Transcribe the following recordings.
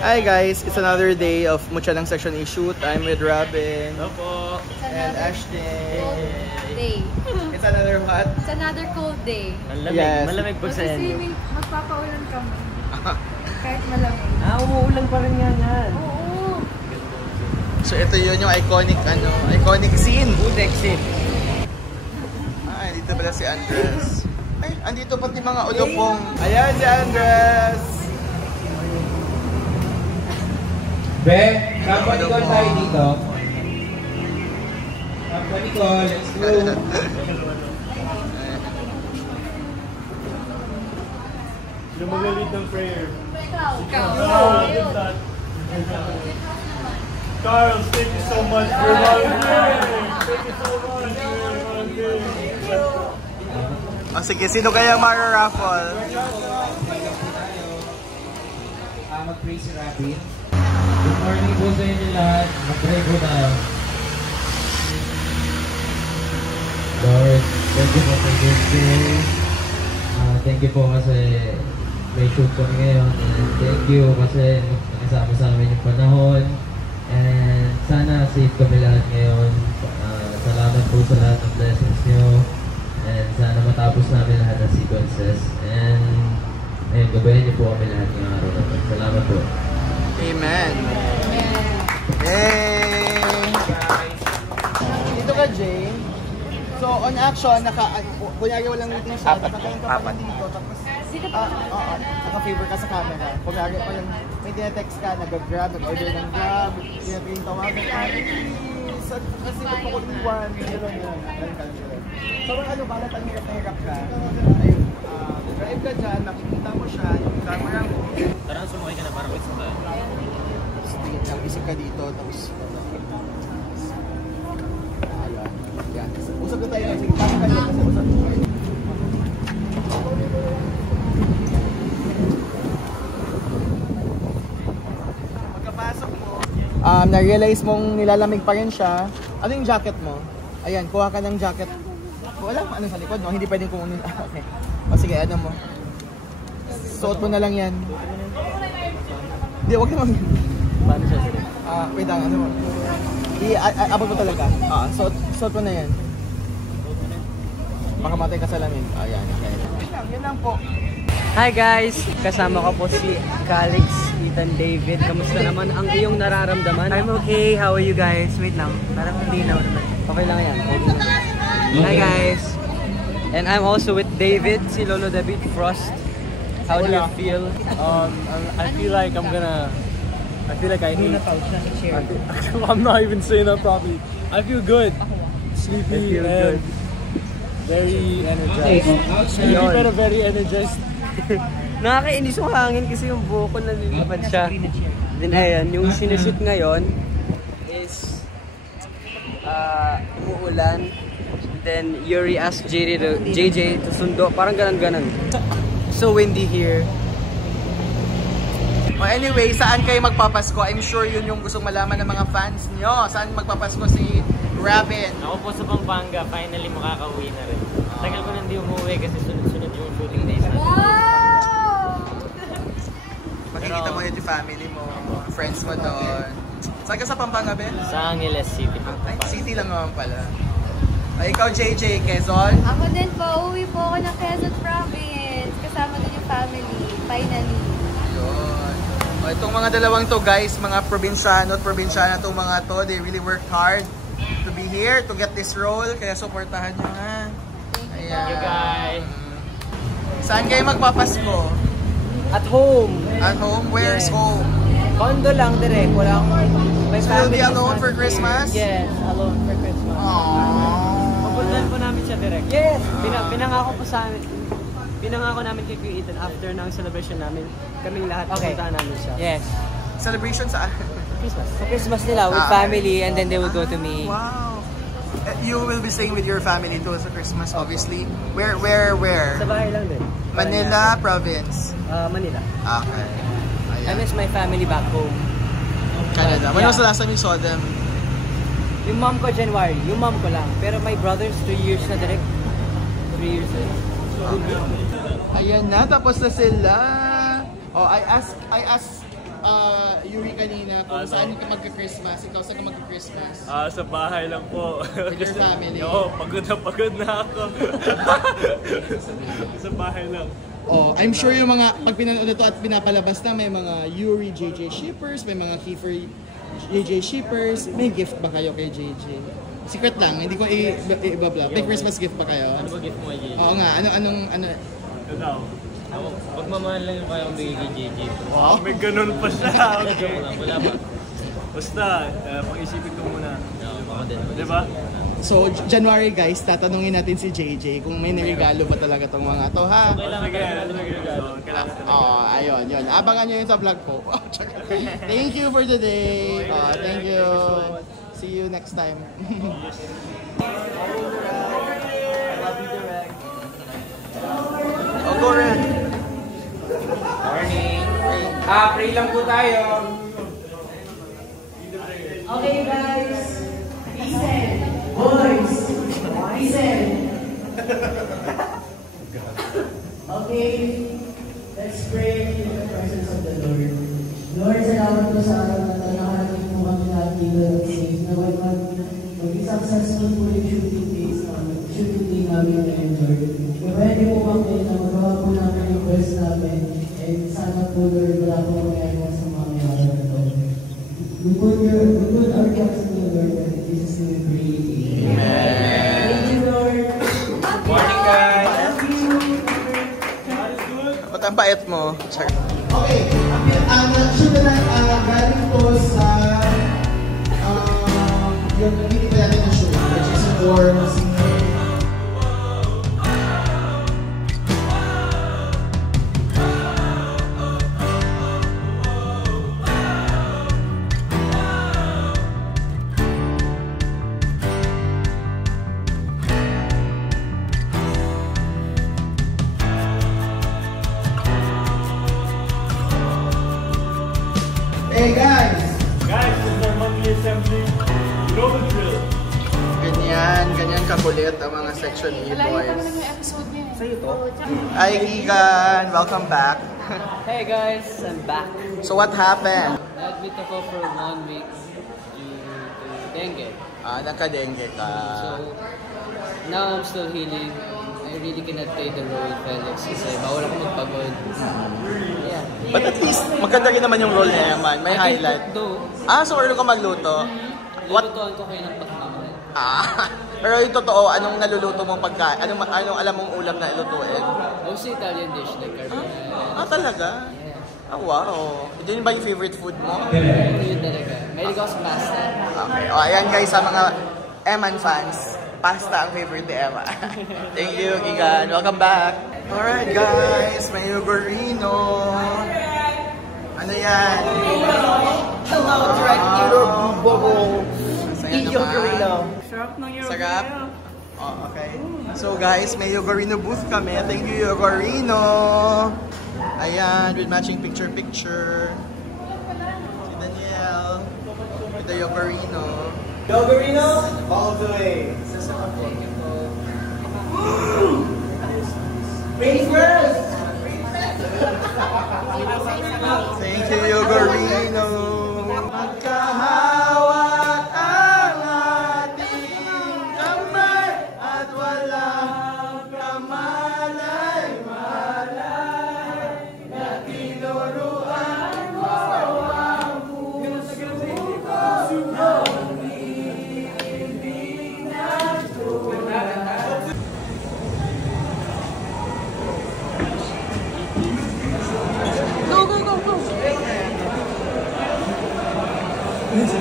Hi guys, it's another day of Mucha Lang Section A shoot. I'm with Robin. Hello po. And Ashton. Cold day. It's another what? It's another cold day. Malamig, Yes. malamig po sa inyo. Magpapaulan kami. Kahit malamig. Umuulan pa rin yan. Oo. So ito yun yung iconic scene. Udek scene. Dito pala si Andres. Ay, andito pati mga ulupong. Ayan si Andres. Be, kampanikol tayo dito. Kampanikol, let's go. Yung mag-lead ng prayer. Carl, thank you so much for volunteering. Thank you so much for volunteering. Sige, sino kaya mara-raffle? Mag-pray si Robin. Good morning po sa inyo lahat. Mag-pray po tayo. Lord, thank you po for this day. Thank you po kasi may shoot kami ngayon. And thank you kasi nakasama sa amin yung panahon. And sana safe kami lahat ngayon. Salamat po sa lahat ng blessings nyo. And sana matapos namin lahat ng sequences. And ayun, gabayan niyo po kami lahat ng araw na ito. Salamat po. Amen. Yay! Dito ka, Jay. So, on action, kunyari walang meeting siya, nakakain ka pa dito, tapos, naka-favor ka sa camera. Kunyari pa yung may tinetext ka, nag-grab, nag-order ng grab, tinatawag tawagan, please, kasi ito ko iwan, gano'n yun. So, balat ang hirap ka. Ayun, drive ka dyan, nakikita mo siya, yung camera mo. Tara, sumakay ka na para wait sa tayo. Tapos tingin lang, isip ka dito, tapos ayan. Usap na tayo, sige, tapos ka dyan kasi usap na tayo. Pagkapasok mo, na-realize mong nilalamig pa rin siya. Ano yung jacket mo? Ayan, kuha ka ng jacket. Wala ano sa likod, no? Hindi pwedeng kumunin. Okay. O sige, ano mo? Suot mo na lang yan. Hindi, wag naman. Paano siya sila? Wait lang, ano mo? Abot mo talaga. Suot mo na yan. Baka matay ka sa lamig. Ayan, okay. Yan lang po. Hi guys! Kasama ko po si Calix, Ethan, David. Kamusta naman ang iyong nararamdaman? I'm okay. How are you guys? Wait lang. Parang hindi na naman. Okay lang yan. Hi guys! And I'm also with David, si Lolo David Frost. How do you feel? I feel like I ate. I'm not even saying that properly. I feel good. Sleepy and very energized. Sleepy pero very energized. Nakakainis yung hangin kasi yung buhok ko nalilipad siya. Then ayan, yung sinushoot ngayon is umuulan. Then Yuri asked JJ to sundo. Parang ganon-ganon. So windy here. Anyway, saan kayo magpapasko? I'm sure yun yung gustong malaman ng mga fans nyo. Saan magpapasko si Robin? Ako po sa Pampanga, finally makakauwi na rin. Tagal ko nang di umuwi kasi sunod-sunod yung shooting days natin. Wow! Makikita mo yung family mo, friends mo doon. Saan ka sa Pampanga, Ben? Sa Angeles City po. City lang naman pala. Ay, ikaw, JJ, Quezon? Ako din po, uwi po ako ng Quezon Province. Kasama din yung family, finally. Yun. Itong mga dalawang to, guys, mga probinsyano at probinsyana itong mga to, they really worked hard to be here, to get this role. Kaya supportahan nyo, ha? Ayan. Thank you, guys. Saan kayo magpapasko? At home! At home? Where's home? Condo lang direct. Wala akong... So you'll be alone for Christmas? Yes, alone for Christmas. Aww. Pupuntahan po namin siya direct. Yes! Pinangako po sa amin. Pinangako namin kay Kuya Ethan after ng celebration namin. Kaming lahat pupuntahan namin siya. Yes. Celebration saan? Christmas. So Christmas nila with family and then they will go to me. Wow. You will be staying with your family too sa Christmas, obviously. Where? Sa bahay lang din. Manila, province? Manila. Okay. I miss my family back home. Canada. When was the last time you saw them? Yung mom ko January, yung mom ko lang. Pero my brothers 3 years na direct. 3 years na. Okay. Ayan na, tapos na sila. Oh, I asked Yuri kanina kung saan ka magka-Christmas. Ikaw saan ka magka-Christmas? Sa bahay lang po. With your family? Oo, pagod na ako. Sa bahay lang. Oh, I'm sure yung mga, pag pinanood ito at pinapalabas na, may mga Yuri JJ shippers, may mga Kiefer JJ shippers. May gift ba kayo kay JJ? Secret lang, hindi ko i-ibabla. May Christmas gift ba kayo? Ano ba gift mo kay JJ? Oo nga, ano? Ikaw? Pagmamahal lang yung kayang bigay kay JJ. Wow, may ganun pa siya. Okay. Wala ba? Basta, pag-isipin ko muna. Ako din. Diba? So, January guys, tatanungin natin si JJ kung may nirigalo ba talaga tong mga to, ha? Ayun, yun. Abangan nyo yun sa vlog po. Thank you for today. Thank you. See you next time. Go red. Morning. Pray lang po tayo. Okay guys, listen. Boys, listen. Okay, let's pray in the presence of the Lord. Lord, salamat po sa araw na nakarating po kami lahat dito at safe na maging successful po yung shooting day namin ngayon, Lord. Pwede po kami na magawa po namin yung best namin and sana po, Lord, wala po mangyari sa mga mayroon na ito. We put our trust in you, Lord, and in Jesus' name we pray. Amen. Thank you, Lord. Morning, guys. Love you. Ba't ang bait mo? Okay, shoot na galing po sa yung hindi pa natin na shoot, which is for singer. Hey guys! Guys, this is our monthly assembly. You know the drill. Ganyan kakulit ang mga Section E boys. Sa'yo to? Hi Gigan! Welcome back. Hey guys, I'm back. So what happened? Na-admit ako for 1 week due to dengue. Nagka-dengue ka. So, now I'm still healing. I really cannot play the role Felix kasi bawal ako magpagod. Yeah. But at least, maganda rin naman yung role niya naman. May highlight. So ano ka magluto? Lutuan ko kayo ng pagmamahal. Pero yung totoo, anong naluluto mong pagkain? Anong alam mong ulam na ilutuin? Mostly Italian dish like carbonara. Talaga? Yeah. Wow. Yun ba yung favorite food mo? Yun talaga. Mahilig ako sa pasta. Okay. Ayan guys, sa mga Eman fans, pasta ang favorite ni Emma. Thank you, Gigan. Welcome back. Alright guys, may yogurino. Ano yan? Hello, Director Bobo. Yogurino. Sarap ng Yogurino. Sarap? Okay. So guys, may yogurino booth kami. Thank you, yogurino. Ayan, with matching picture-picture. Si Daniel. Ito yogurino. Yogurino, all the way. Face first! Thank you, yogurino. Magkahawat ang ating kamay at walang kamalay-malay na tinuruan mo ang puso ko.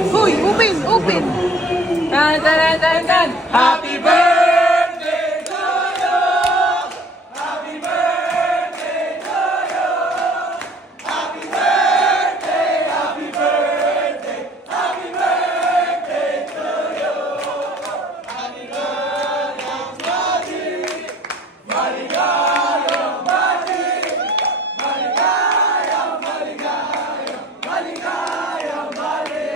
Hoy, open! Tan, tan, tan, tan! Happy birthday to you! Happy birthday to you! Happy birthday, happy birthday, happy birthday to you! Happy birthday, Buddy! Maligayang Buddy! Maligayang, maligayang, maligayang Buddy!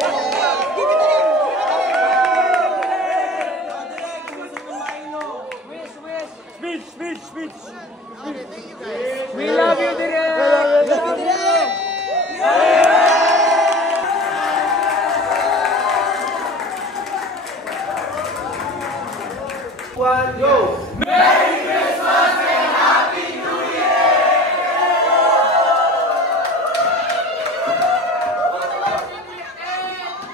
everyone. Go! Merry Christmas and Happy New Year!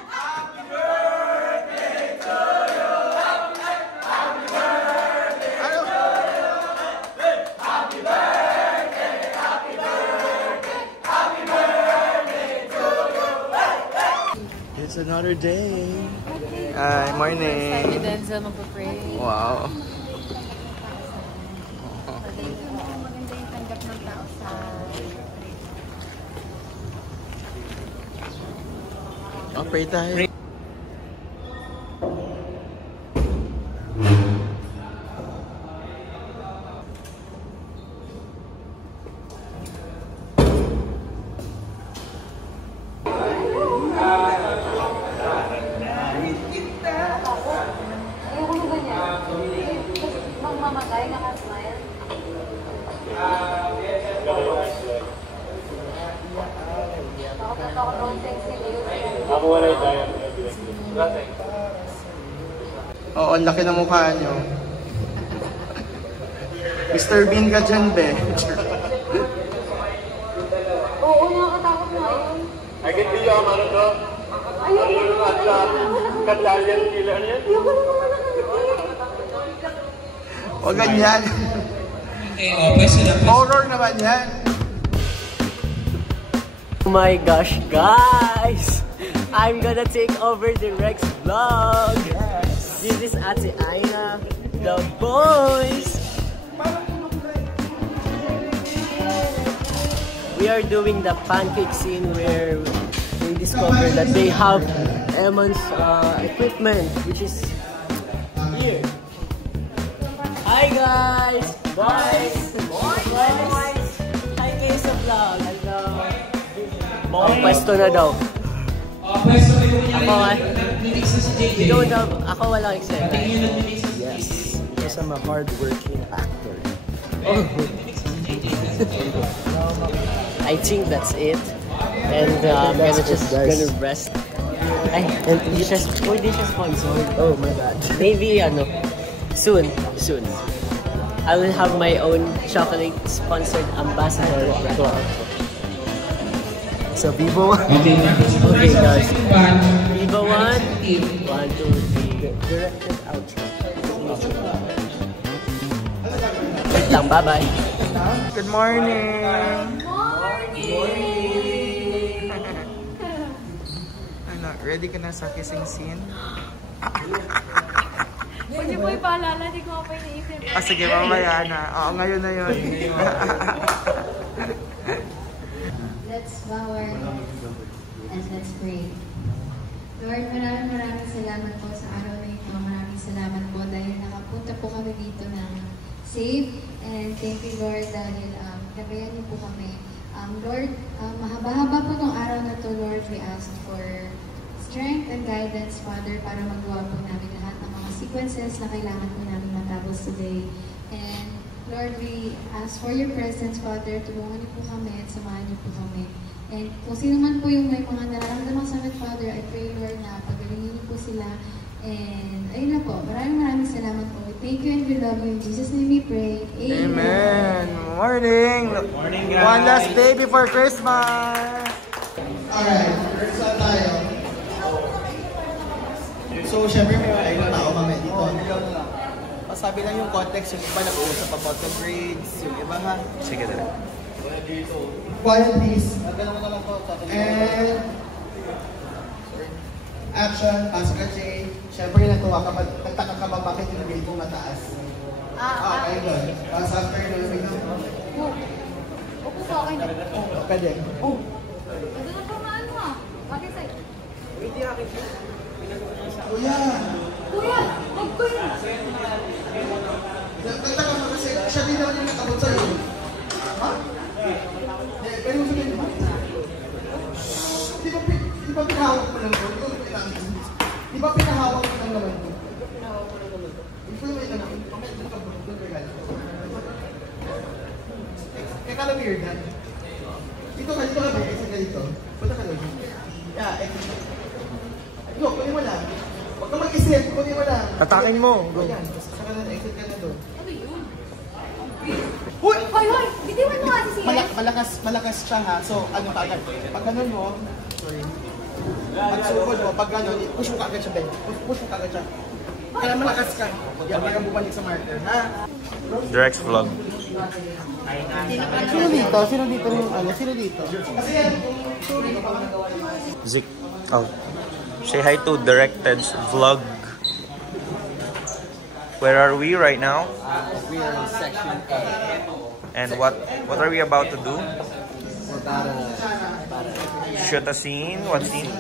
Happy birthday to you! Happy birthday to you! Happy birthday, happy birthday, happy birthday to you! It's another day. Hi, morning. Excited din sa magpa-pray. Wow. Maganda yung tanggap ng tao sa... Oh, pray tayo. Ayoko na ganyan. Nang mamatay, nakasmile. Ako ron sexy news. Ako wala tayo. Oo, ang laki ng mukha nyo. Mr. Bean ka dyan, be. Oo, nakakatakot nga yun. I can be your man, no? Ayoko naman. Katalian kila niya. Ayoko naman nakakit. O ganyan. Horror naman yan. Oh my gosh, guys! I'm gonna take over the Rex vlog. Yes. This is Ate Aina, the boys. We are doing the pancake scene where we discover that they have Emon's equipment, which is here. Hi guys! Boys! Boys! Hi kayo sa vlog. Pwesto na daw. Ako walang excited. Yes, because I'm a hard-working actor. I think that's it. And I'm gonna rest. Ay, di siya sponsored. Oh, my bad. Maybe, soon. I will have my own chocolate-sponsored ambassador. So, Vivo 1. Okay, guys. Vivo 1. 1, 2, 3. Directed outro. Wait lang, bye-bye. Good morning. Ano, ready ka na sa kissing scene? Huwag niyo po ipaalala, di ko pa iniisip. Sige, mamaya na. Oo, ngayon na yun. Let's bow our heads and let's pray. Lord, maraming salamat po sa araw na ito. Maraming salamat po dahil nakapunta po kami dito ng safe. And thank you, Lord, dahil gabayan niyo po kami. Lord, mahaba-haba po ng araw na to, Lord, we ask for strength and guidance, Father, para magawa po namin lahat ng mga sequences na kailangan po namin matapos today. And Lord, we ask for your presence, Father. Tulungan niyo po kami at samahan niyo po kami. And kung sino man po yung may mga nararamdamang sakit, Father, I pray, Lord, na pagalingin niyo po sila. And ayun na po, maraming salamat po. Thank you and we love you. In Jesus' name we pray. Amen. Morning. Morning, guys. One last day before Christmas. Alright, first one tayo. So, syempre may mga ilang tao kami dito. Pasabi lang yung context, yung iba nag-uusap about the grades, yung iba ha. Sige na. Quiet please. And action, pasok ka Jay. Syempre natuwa ka, nagtaka ka ba bakit yung grade mo mataas? Okay doon. Tapos after doon, Upo po ako na. Pwede. Ito na po maano ha. Bakit sa'yo? Kuya! Kuya! Huwag ko yun! Nagtaka ka kasi siya din naman yung nakabot sa'yo. Ha? Pwede mo sabihin mo? Di ba pinahawak mo lang ito? Di ba pinahawak mo lang naman ito? Ito yung may naman. Kaya kala weird na. Dito ka ba? Isa ka dito. Punta ka doon. Yeah, Look, kunin mo lang. Huwag kang mag-isip, kunin mo lang. Atakin mo. Go. Ayan, exit ka na doon. Ano yun? Uy! Hoy, hoy! Bitiwan mo nga si Sian. Malakas siya ha. So, ano ka agad? Pag ganun mo, sorry. Pag sugod mo, pag ganun, push mo ka agad siya, Ben. Push mo ka agad siya. Kaya malakas ka. Yan, para bumalik sa marker, ha? Direct's vlog. Sino dito? Sino dito yung ano? Sino dito? Kasi yan, sorry. Zik. Oh. Say hi to Directed's vlog. Where are we right now? We are in section A. And what are we about to do? We're about to Shoot a scene? What scene?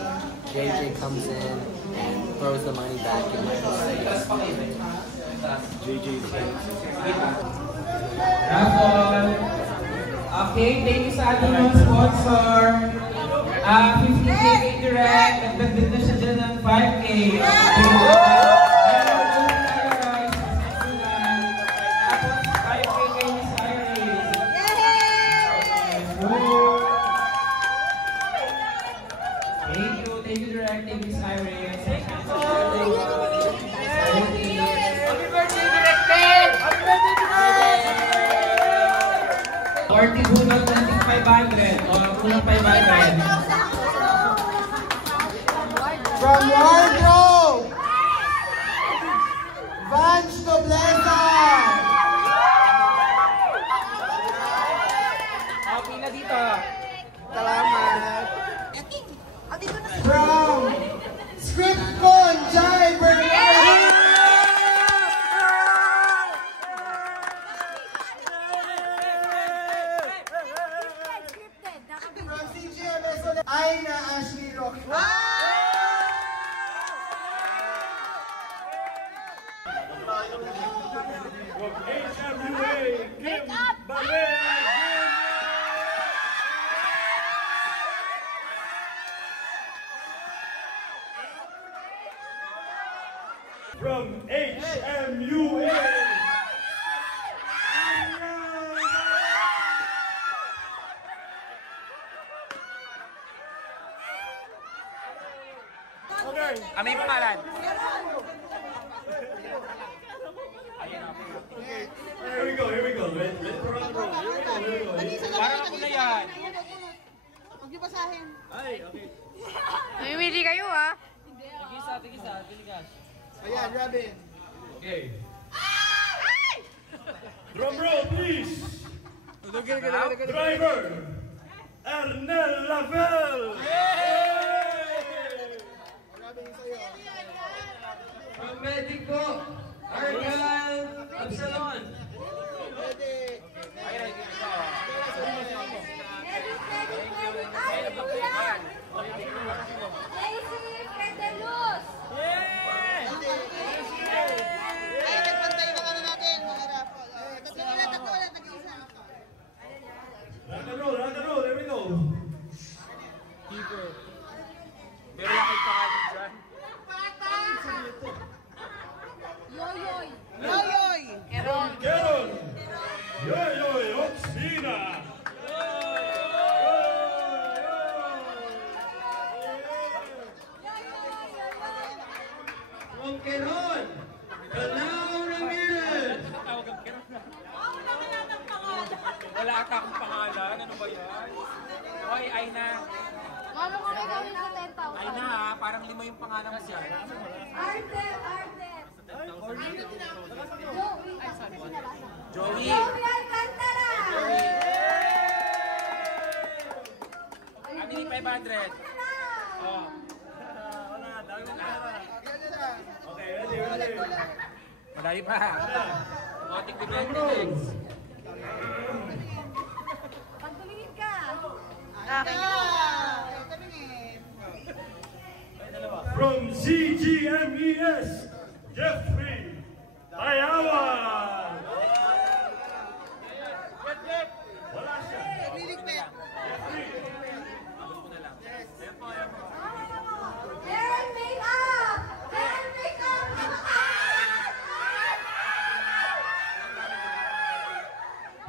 JJ comes in and throws the money back in my face. JJ's Okay, thank you sa ating mga sponsor. 50K Direct, nagdagdag na siya dyan ng 5K. Thank you, Direct. Thank you, Cyrus. Happy birthday, Directed! Happy birthday, Direct! 40 bunot, 500. O, kulang 500. From Wardrobe! Vance Nobleza! Okay na dito. Salamat! From Scriptcon, Jai Bernal! From CGMS, Aina Ashley Rocky. Make up! From HMUA. Okay. Ano yung pangalan? Here we go, here we go. Let's rock and roll. Here we go. Parang ako na yan. Huwag niyo basahin. Ay, okay. Namimili kayo ha? Tigisa. Ayan, Robin. Okay. Drum roll, please. Driver, Ernel Lavelle. From Medico, Argal Absalon. Rock and roll, here we go. Pero lakay pangalan dyan. Yoyoy! Yoyoy! From Quezon, Yoyoy Oxina. From Quezon, Canao Ramirez. Wala ata akong pangalan. Ano ba yan? Hoy, Aina. Mama ko may gawin ko 10,000. Aina ha, parang lima yung pangalan mo siya. Arden! Joey. Joey Alcantara! Ano yung 500? Oh. Okay, ready. Madali pa. O, tignan. Pag tumingin ka! From CGMES, Jeffrey Ayawan. Wala siya. Hair and makeup! Hair and makeup!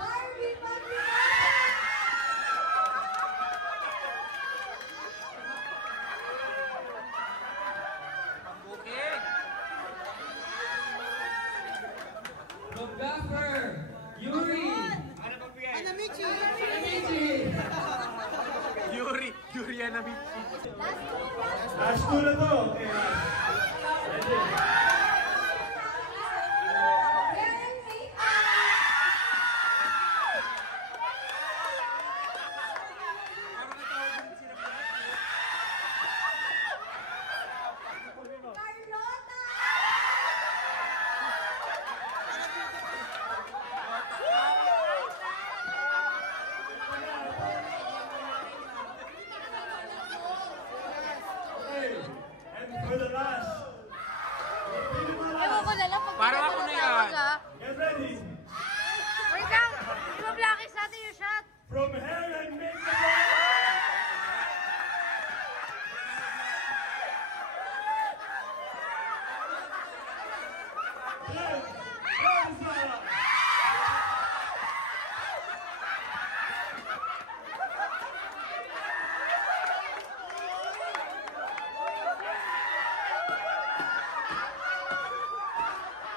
Barbie Last two na to. Okay. For the last. Ewan ko na lang pag Parang ako na yan. Get ready. Wait lang! Di ba blackies natin yung shot? From hell and make the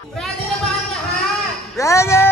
Ready na ba ang lahat? Ready!